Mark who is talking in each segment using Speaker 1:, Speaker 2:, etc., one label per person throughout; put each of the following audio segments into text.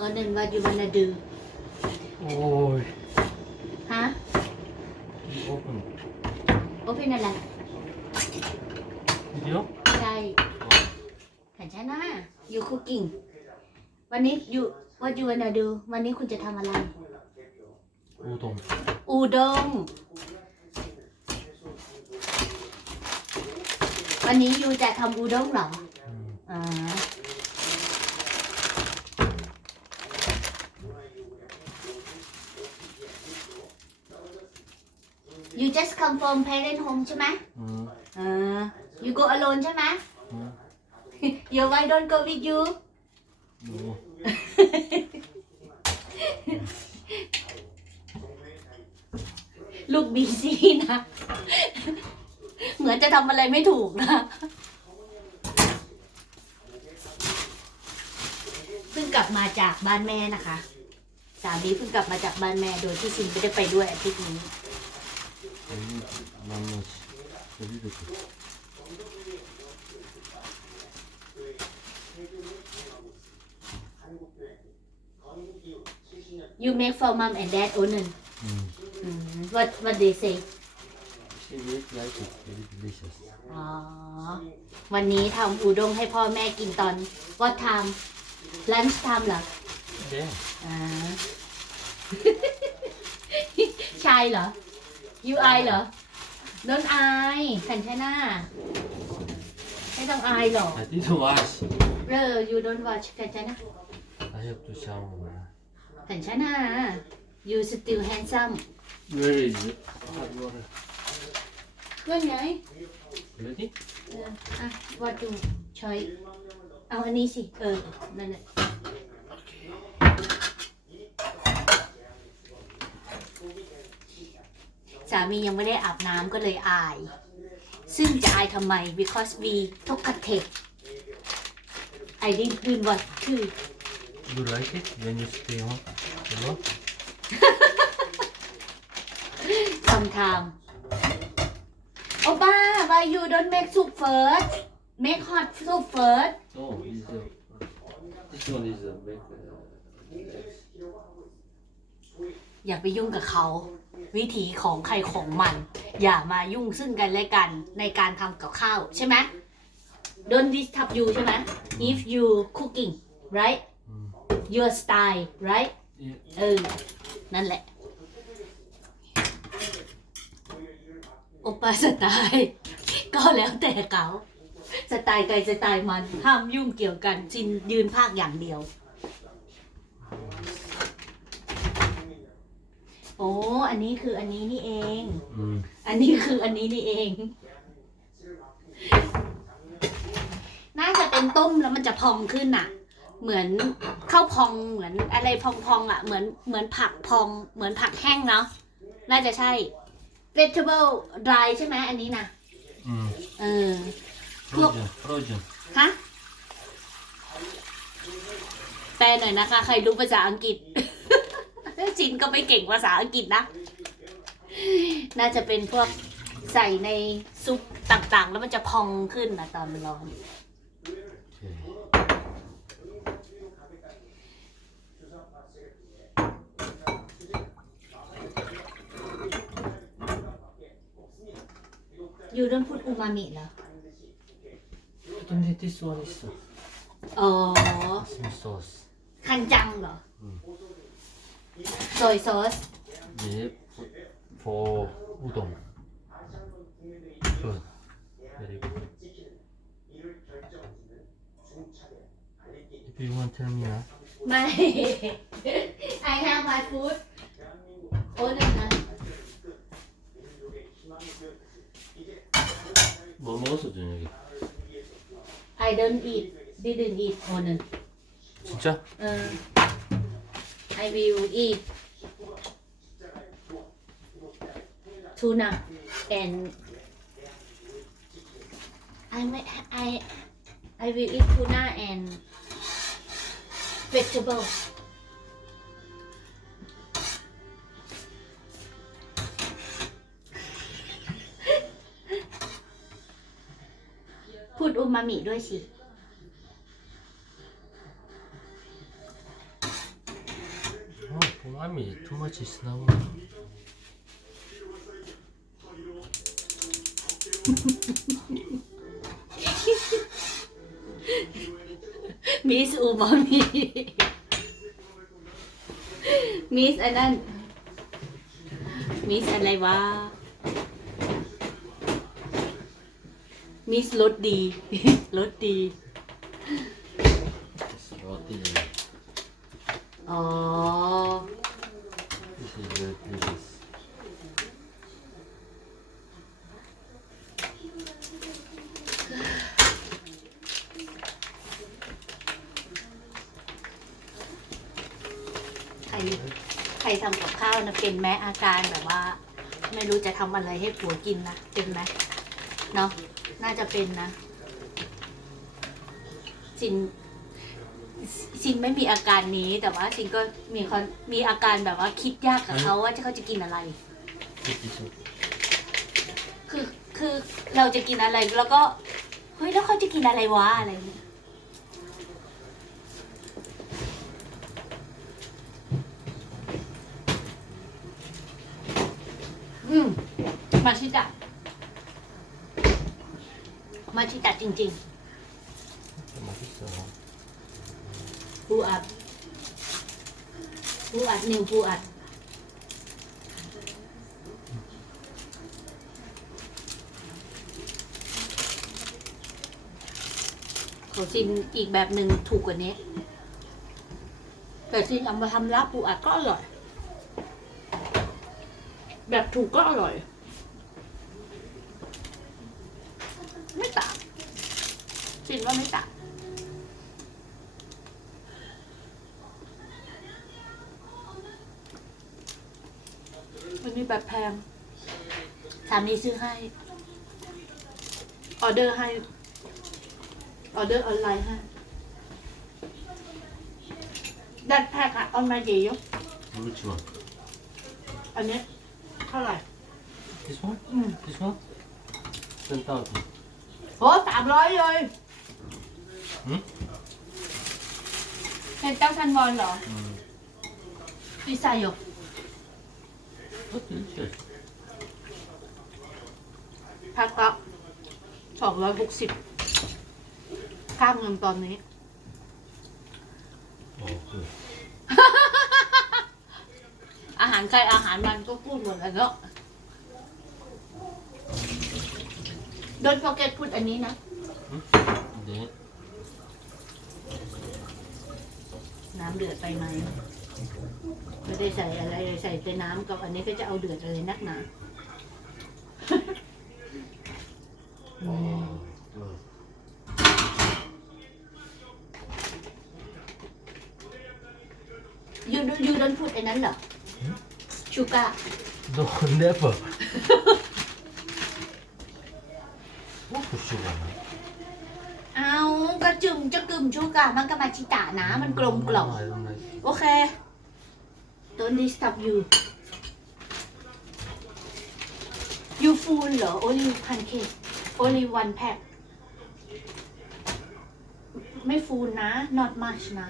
Speaker 1: or then what you wanna do
Speaker 2: Oj.
Speaker 1: ฮะ
Speaker 2: Open.
Speaker 1: โอเพนอะไร
Speaker 2: Video?
Speaker 1: ใช่ขันชนะ you cooking วันนี้ you what you wanna do วันนี้คุณจะทำอะไร
Speaker 2: Udon.
Speaker 1: อูด้งวันนี้ยูจะทำอูด้งเหรอ
Speaker 2: Mm.
Speaker 1: อ่า you just come from parent home ใช่ไหม
Speaker 2: Mm.
Speaker 1: อ่า you go alone ใช่ไหม
Speaker 2: Mm.
Speaker 1: your wife don't go with you
Speaker 2: No.
Speaker 1: ลูกบีซีนะ เหมือนจะทำอะไรไม่ถูกนะ เพิ่งกลับมาจากบ้านแม่นะคะ สามีเพิ่งกลับมาจากบ้านแม่โดยที่ซินไม่ได้ไปด้วยอาทิตย์นี้
Speaker 2: I need one much. A little bit.
Speaker 1: you make for mom and dad onen
Speaker 2: Mm.
Speaker 1: mm. what what they say
Speaker 2: She really like it. Very delicious.
Speaker 1: อ๋อ วันนี้ทำอูด้งให้พ่อแม่กินตอน what time lunch time เหรอ
Speaker 2: Yeah.
Speaker 1: อ่า ชายเหรอ you อายเหรอ don't อายขันชนะไม่ต้องอายหรอก
Speaker 2: I didn't wash.
Speaker 1: เออ you don't watch ขันชนะ
Speaker 2: I have to shower now.
Speaker 1: ขันชนะ you still handsome
Speaker 2: Where is it? Hot water.
Speaker 1: เพื่อนไง
Speaker 2: Ready?
Speaker 1: เอออะวัดดูชอยเอาอันนี้สิ เออ นั่นแหละ สามียังไม่ได้อาบน้ำก็เลยอาย ซึ่งจะอายทำไม because we took a take I didn't watch คือ
Speaker 2: You like it when you stay home alone?
Speaker 1: sometime โอป้า why you don't make soup first make hot soup first
Speaker 2: No, this, uh, this one is a make. Uh,
Speaker 1: อย่าไปยุ่งกับเขา วิถีของใครของมัน อย่ามายุ่งซึ่งกันและกันในการทำกับข้าวใช่ไหม Don't disturb you ใช่ไหม If you cooking right
Speaker 2: mm.
Speaker 1: your style right
Speaker 2: Yeah.
Speaker 1: เออ นั่นแหละ โอปาสไตล์ก็แล้วแต่เขา สไตล์ใครสไตล์มัน ห้ามยุ่งเกี่ยวกันจินยืนภาคอย่างเดียว โอ้อันนี้คืออันนี้นี่เอง
Speaker 2: Mm.
Speaker 1: อันนี้คืออันนี้นี่เอง น่าจะเป็นต้มแล้วมันจะพองขึ้นน่ะ เหมือนข้าวพองเหมือนอะไรพองๆอะ เหมือนเหมือนผักพอง เหมือนผักแห้งเนาะ น่าจะใช่ vegetable dry ใช่ไหมอันนี้นะ
Speaker 2: Mm.
Speaker 1: เออ
Speaker 2: Frozen. Frozen.
Speaker 1: ฮะ แปลหน่อยนะคะ ใครรู้ภาษาอังกฤษ จินก็ไม่เก่งภาษาอังกฤษนะ น่าจะเป็นพวกใส่ในซุปต่างๆ แล้วมันจะพองขึ้นนะตอนมันร้อน
Speaker 2: Okay.
Speaker 1: อยู่เรื่องพูดอูมามิเหรอ
Speaker 2: I don't think this one is uh,
Speaker 1: อ๋อ
Speaker 2: some sauce.
Speaker 1: คันจังเห soy sauce, 예,
Speaker 2: 보 우동. 분. 그리고 if you want tell me now.
Speaker 1: my I have my food. Oh no,
Speaker 2: 뭐 먹었어 저녁에?
Speaker 1: I don't eat. Didn't eat. Oh
Speaker 2: 진짜?
Speaker 1: Uh, I will eat tuna and I may I I will eat tuna and vegetable พูดอูมามิด้วยสิ
Speaker 2: mommy too much is now
Speaker 1: มิสอูมามีมิสอันนั้นมิสอะไรวะมิสรสดีรสดี
Speaker 2: it's roti
Speaker 1: อ๋อ
Speaker 2: this is very delicious
Speaker 1: ใครใครทำกับข้าวนะเป็นแม้ อาการแบบว่า ไม่รู้จะทำอะไรให้ผัวกินนะเป็นไหมเนาะน่าจะเป็นนะซินซินไม่มีอาการนี้แต่ว่าซินก็มีคนมีอาการแบบว่าคิดยากกับเขาว่าเขาจะกินอะไร
Speaker 2: this is okay.
Speaker 1: คือคือเราจะกินอะไรแล้วก็เฮ้ยแล้วเขาจะกินอะไรวะอะไรอย่างเงี้ยอืม มาชิตะมาชิตะจริง
Speaker 2: สมาธิสอ
Speaker 1: ๆปูอัดปูอัดหนึ่งปูอัด เขาซินอีกแบบหนึ่งถูกกว่านี้ แต่ซินเอามาทำลาบปูอัดก็อร่อย แบบถูกก็อร่อย ซินว่าไม่ต่างวันนี้แบบแพงสามีซื้อให้ ออเดอร์ให้ ออเดอร์ออนไลน์ให้ดัดแพ็กอะออนไลน์เยอะ
Speaker 2: which one
Speaker 1: อันเนี้ยเท่าไหร่
Speaker 2: this one
Speaker 1: อืม
Speaker 2: this one 10,000
Speaker 1: โหสามร้อยเลย
Speaker 2: หืม
Speaker 1: เป็นเจ้าชันวอนเหรอ
Speaker 2: mm.
Speaker 1: พิซซ่าหยก
Speaker 2: oh delicious
Speaker 1: แพ็กละสองร้อยหกสิบค่าเงินตอนนี้
Speaker 2: oh good
Speaker 1: อาหารใครอาหารมันก็พูดหมดแล้วเนาะ Don't forget พูดอันนี้นะ
Speaker 2: then
Speaker 1: น้ำเดือดไปไหมไม่ได้ใส่อะไรเลยใส่แต่น้ำกับอันนี้ก็จะเอาเดือดอะไรนักหนา
Speaker 2: oh good
Speaker 1: you do you don't put อันนั้นเหรอชูกา
Speaker 2: no never what for sugar
Speaker 1: เอา กระจุ่มจะกึ่มชูกามันก็มาชิตะนะ มันกลมกล่อม
Speaker 2: I don't like
Speaker 1: โอเค don't disturb you you full เหรอ only pancake only one pack ไม่ full นะ not much นะ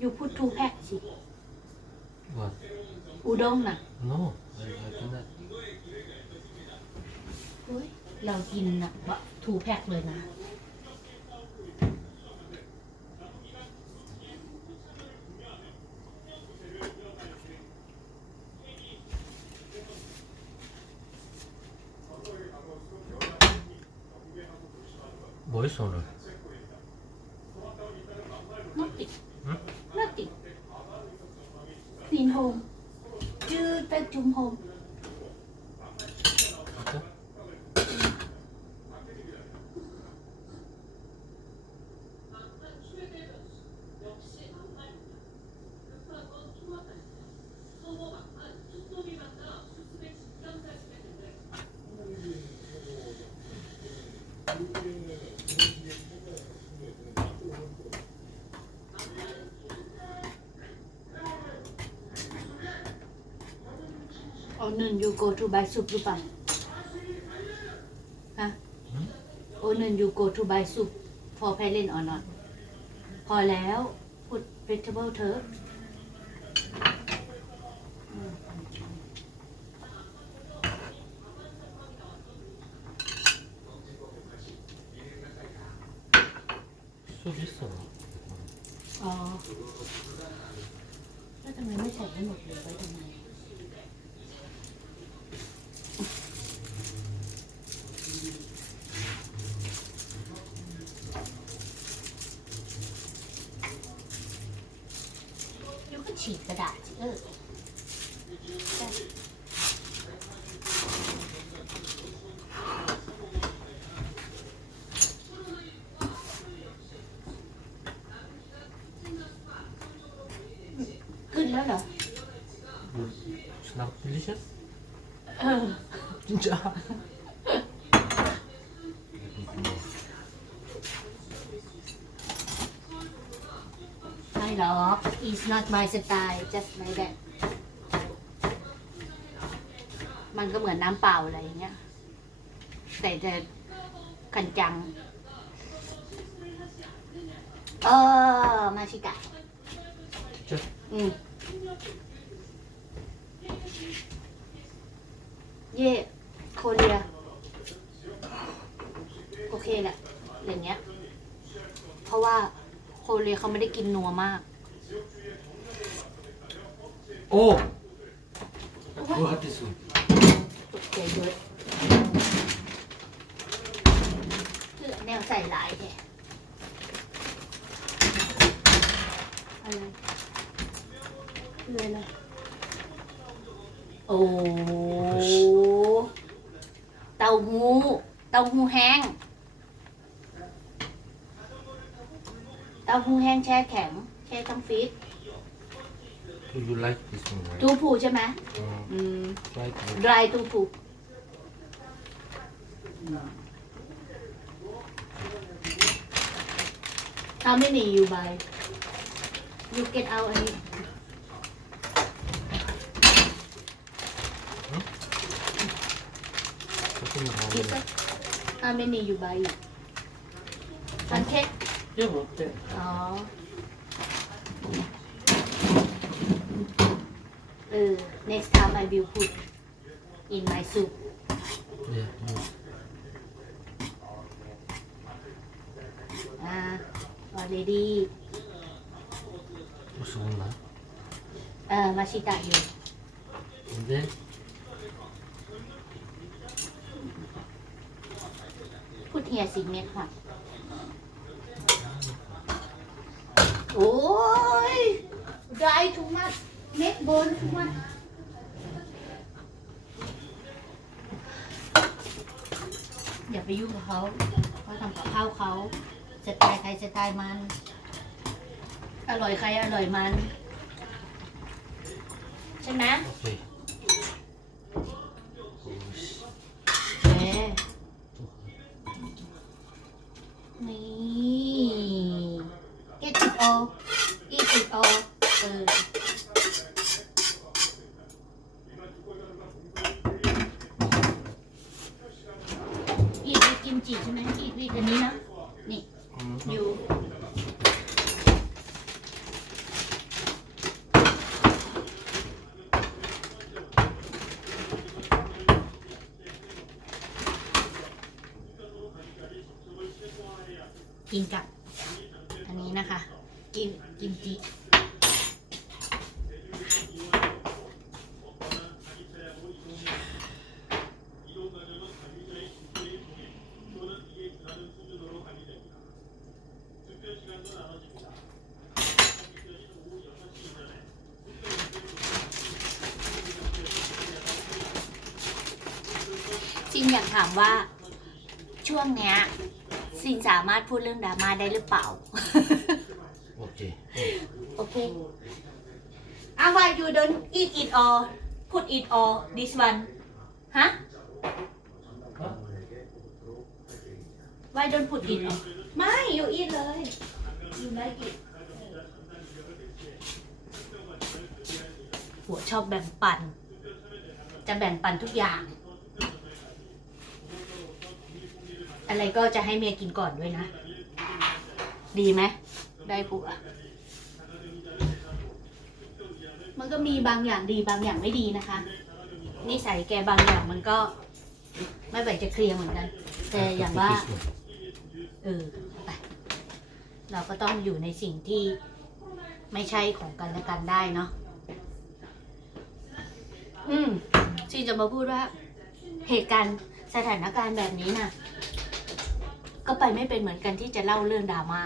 Speaker 1: you put two pack สิ
Speaker 2: what
Speaker 1: อุด้งนะ
Speaker 2: no I, I cannot
Speaker 1: เฮ้ยเรากินนะบะ two pack เลยนะ
Speaker 2: 뭐있
Speaker 1: or noon you go to buy soup หรือเปล่าฮะ or noon you go to buy soup for parent or not พอแล้ว put vegetable เ吃个大
Speaker 2: 鸡子，
Speaker 1: 干。干了了。真好吃。not my style just like that มันก็เหมือนน้ำเปล่าอะไรอย่างเงี้ย แต่จะกันจัง เออ มาชิกะ
Speaker 2: 진 짜?
Speaker 1: อืม เย่โคเรีย โอเคแหละอย่างเงี้ย เพราะว่าโคเรียเขาไม่ได้กินนัวมาก ও ও হাতে শুন แนวใส่หลายแท้อะไรเลยนะโอ้เต้าหู้เต้าหู้แห้ง เต้าหู้แห้งแช่แข็ง แช่ต้องฟิต
Speaker 2: So you like this one, right?
Speaker 1: ตูผูใช่ไหม
Speaker 2: Uh,
Speaker 1: อืม
Speaker 2: try to
Speaker 1: ดรายตูผู How many you buy you get out อั
Speaker 2: นนี้ open
Speaker 1: the this one. How many you buy พัน
Speaker 2: เค้ก Yeah, but
Speaker 1: อ๋อ เออ next time I will put in my soup
Speaker 2: Yeah, yeah.
Speaker 1: อ่า already
Speaker 2: What's the one now?
Speaker 1: เอ่อมาชิตะอยู่ And then? put here สิเม็ดค่ะโอ้ย ได้ทุกมัด เม็ดบนทุกวันอย่าไปยุ่งกับเขาเขาทำกับข้าวเขาจะตายใครจะตายมัน อร่อยใครอร่อยมัน ใช่ไหม โอเค กิมจิใช่ไหมอีทวิอันนี้นะ นี่
Speaker 2: 음.
Speaker 1: อยู่กินกับ อันนี้นะคะ กินกิมจิ จินอยากถามว่าช่วงเนี้ยซินสามารถพูดเรื่องดราม่าได้หรือเปล่า
Speaker 2: โอเค
Speaker 1: โอเคอาวา you don't eat it all put it all this one ฮะวายดอนพูดอิทออลไม่อยู่ eat เลย you like it หัวชอบแบ่งปัน จะแบ่งปันทุกอย่าง อะไรก็จะให้เมียกินก่อนด้วยนะ ดีไหมได้ปุ๊บอะเมื่อมันก็มีบางอย่างดีบางอย่างไม่ดีนะคะนิสัยแกบางอย่างมันก็ ไม่ไหวจะเคลียร์เหมือนกัน แต่อย่างว่า เออไปเราก็ต้องอยู่ในสิ่งที่ไม่ใช่ของกันและกันได้เนาะอืมที่จะมาพูดว่า เหตุการณ์สถานการณ์แบบนี้น่ะ ก็ไปไม่เป็นเหมือนกันที่จะเล่าเรื่องดราม่า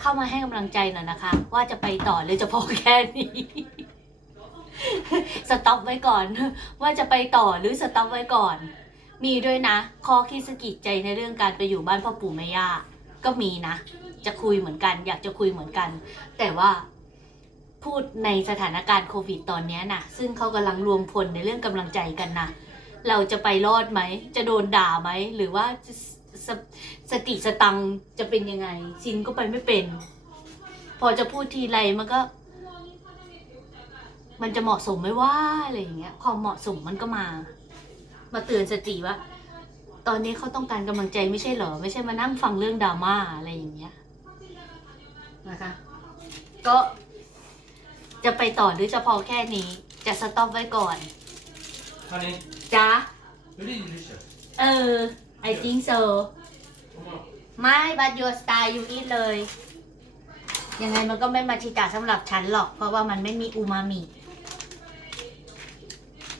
Speaker 1: เข้ามาให้กำลังใจหน่อยนะคะ ว่าจะไปต่อหรือจะพอแค่นี้ สต็อปไว้ก่อน ว่าจะไปต่อหรือสต็อปไว้ก่อน มีด้วยนะข้อคิดสะกิดใจในเรื่องการไปอยู่บ้านพ่อปู่แม่ย่าก็มีนะ จะคุยเหมือนกัน อยากจะคุยเหมือนกัน แต่ว่าพูดในสถานการณ์โควิดตอนนี้นะซึ่งเขากำลังรวมพลในเรื่องกำลังใจกันนะ เราจะไปรอดไหม จะโดนด่าไหม หรือว่าสสติสตังจะเป็นยังไง ซินก็ไปไม่เป็น พอจะพูดทีไรมันก็ มันจะเหมาะสมไหมว่าอะไรอย่างเงี้ยความเหมาะสมมันก็มา มาเตือนสติว่า ตอนนี้เขาต้องการกำลังใจไม่ใช่เหรอ ไม่ใช่มานั่งฟังเรื่องดราม่าอะไรอย่างเงี้ยนะคะ ก็จะไปต่อหรือจะพอแค่นี้ จะสต็อปไว้ก่อน
Speaker 2: Honey,
Speaker 1: จ้
Speaker 2: you need delicious.
Speaker 1: เออ I think so
Speaker 2: Come on.
Speaker 1: ไม่ but your style you eat เลย ยังไงมันก็ไม่มาชิตะสำหรับฉันหรอก เพราะว่ามันไม่มีอูมามิ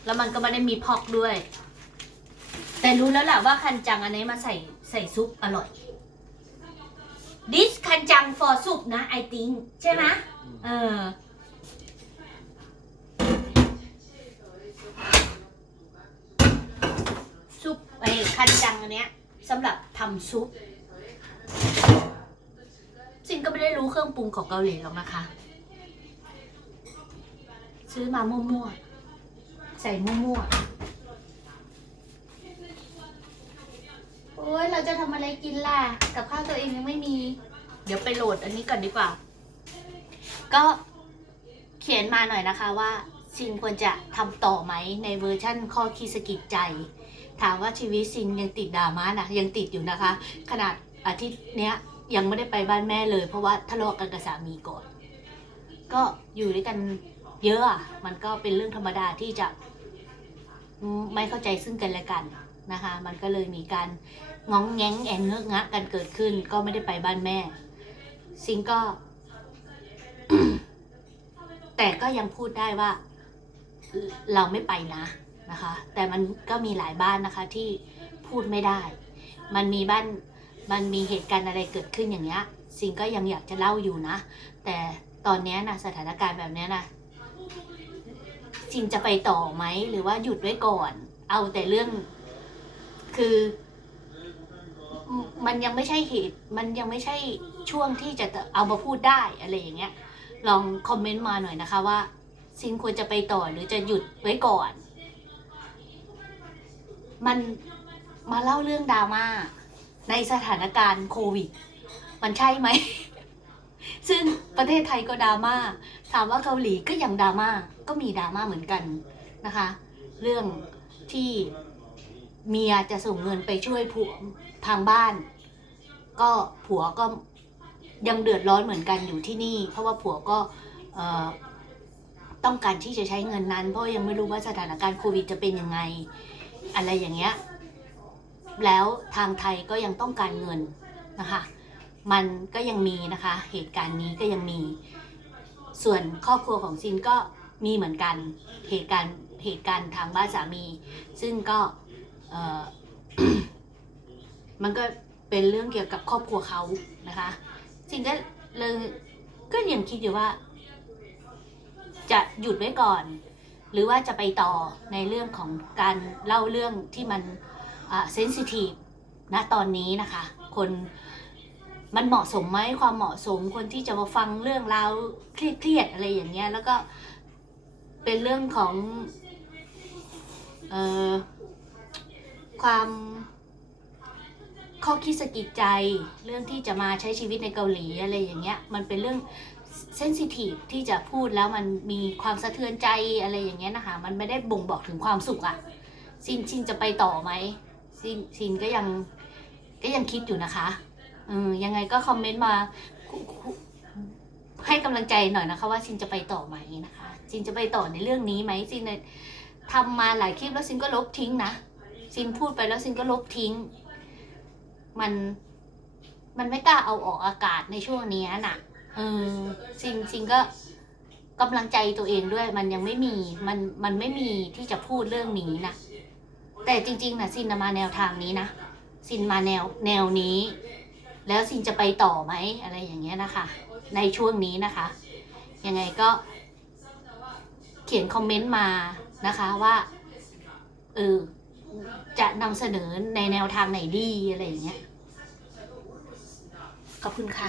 Speaker 1: แล้วมันก็ไม่ได้มีพอกด้วย แต่รู้แล้วแหละว่าคันจังอันนี้มาใส่ใส่ซุปอร่อย this คันจัง for ซุปนะ I think ใช่ไหมเออ ซุปไอ้ คันจังอันเนี้ยสำหรับทำซุปซินก็ไม่ได้รู้เครื่องปรุงของเกาหลีหรอกนะคะ ซื้อมามั่วๆ ใส่มั่วๆ โอ้ยเราจะทำอะไรกินล่ะ กับข้าวตัวเองยังไม่มี เดี๋ยวไปโหลดอันนี้ก่อนดีกว่า ก็เขียนมาหน่อยนะคะว่าซินควรจะทำต่อไหมในเวอร์ชั่นข้อคิดสกิดใจ ถามว่าชีวิตซินยังติดดราม่านะยังติดอยู่นะคะ ขนาดอาทิตย์เนี้ยยังไม่ได้ไปบ้านแม่เลย เพราะว่าทะเลาะกันกับสามีก่อน ก็อยู่ด้วยกันเยอะอะมันก็เป็นเรื่องธรรมดาที่จะไม่เข้าใจซึ่งกันและกันนะคะ มันก็เลยมีการง้องแง้งแอนเงอะงะกันเกิดขึ้น ก็ไม่ได้ไปบ้านแม่ ซินก็ แต่ก็ยังพูดได้ว่า เราไม่ไปนะ นะคะ แต่มันก็มีหลายบ้านนะคะที่พูดไม่ได้ มันมีบ้านมันมีเหตุการณ์อะไรเกิดขึ้นอย่างเงี้ยซิงก็ยังอยากจะเล่าอยู่นะ แต่ตอนนี้นะสถานการณ์แบบนี้นะซิงจะไปต่อไหมหรือว่าหยุดไว้ก่อน เอาแต่เรื่องคือมมันยังไม่ใช่เหตุ มันยังไม่ใช่ช่วงที่จะเอามาพูดได้อะไรอย่างเงี้ย ลองคอมเมนต์มาหน่อยนะคะว่าซินควรจะไปต่อหรือจะหยุดไว้ก่อน มันมาเล่าเรื่องดราม่าในสถานการณ์โควิด มันใช่ไหม ซึ่งประเทศไทยก็ดราม่า ถามว่าเกาหลีก็ยังดราม่า ก็มีดราม่าเหมือนกันนะคะ เรื่องที่เมียจะส่งเงินไปช่วยผัวทางบ้าน ก็ผัวก็ยังเดือดร้อนเหมือนกันอยู่ที่นี่ เพราะว่าผัวก็ต้องการที่จะใช้เงินนั้น เพราะยังไม่รู้ว่าสถานการณ์โควิดจะเป็นยังไง อะไรอย่างเงี้ย แล้วทางไทยก็ยังต้องการเงินนะคะ มันก็ยังมีนะคะ เหตุการณ์นี้ก็ยังมี ส่วนครอบครัวของซินก็มีเหมือนกัน เหตุการณ์เหตุการณ์ทางบ้านสามี ซึ่งก็มันก็เป็นเรื่องเกี่ยวกับครอบครัวเขานะคะ ซินก็เลยก็ยังคิดอยู่ว่า จะหยุดไว้ก่อน หรือว่าจะไปต่อในเรื่องของการเล่าเรื่องที่มันเซนซิทีฟณตอนนี้นะคะ คนมันเหมาะสมไหมความเหมาะสมคนที่จะมาฟังเรื่องราวเครียดๆอะไรอย่างเงี้ยแล้วก็เป็นเรื่องของเอ่อความข้อคิดสะกิดใจเรื่องที่จะมาใช้ชีวิตในเกาหลีอะไรอย่างเงี้ยมันเป็นเรื่อง เซนซิทีฟที่จะพูดแล้วมันมีความสะเทือนใจอะไรอย่างเงี้ยนะคะ มันไม่ได้บ่งบอกถึงความสุขอะซินซินจะไปต่อไหมซินซินก็ยังก็ยังคิดอยู่นะคะเออยังไงก็คอมเมนต์มาให้กำลังใจหน่อยนะคะ ว่าซินจะไปต่อไหมนะคะซินจะไปต่อในเรื่องนี้ไหมซินในทำมาหลายคลิปแล้วซินก็ลบทิ้งนะซินพูดไปแล้วซินก็ลบทิ้ง มันมันไม่กล้าเอาออกอากาศในช่วงนี้น่ะ เออซินซินก็กำลังใจตัวเองด้วย มันยังไม่มีมันมันไม่มีที่จะพูดเรื่องนี้นะแต่จริงๆนะซินน่ะมาแนวทางนี้นะซินมาแนวแนวนี้ แล้วซินจะไปต่อไหมอะไรอย่างเงี้ยนะคะ ในช่วงนี้นะคะ ยังไงก็ เขียนคอมเมนต์มานะคะว่าเออจะนำเสนอในแนวทางไหนดีอะไรอย่างเงี้ยขอบคุณค่ะ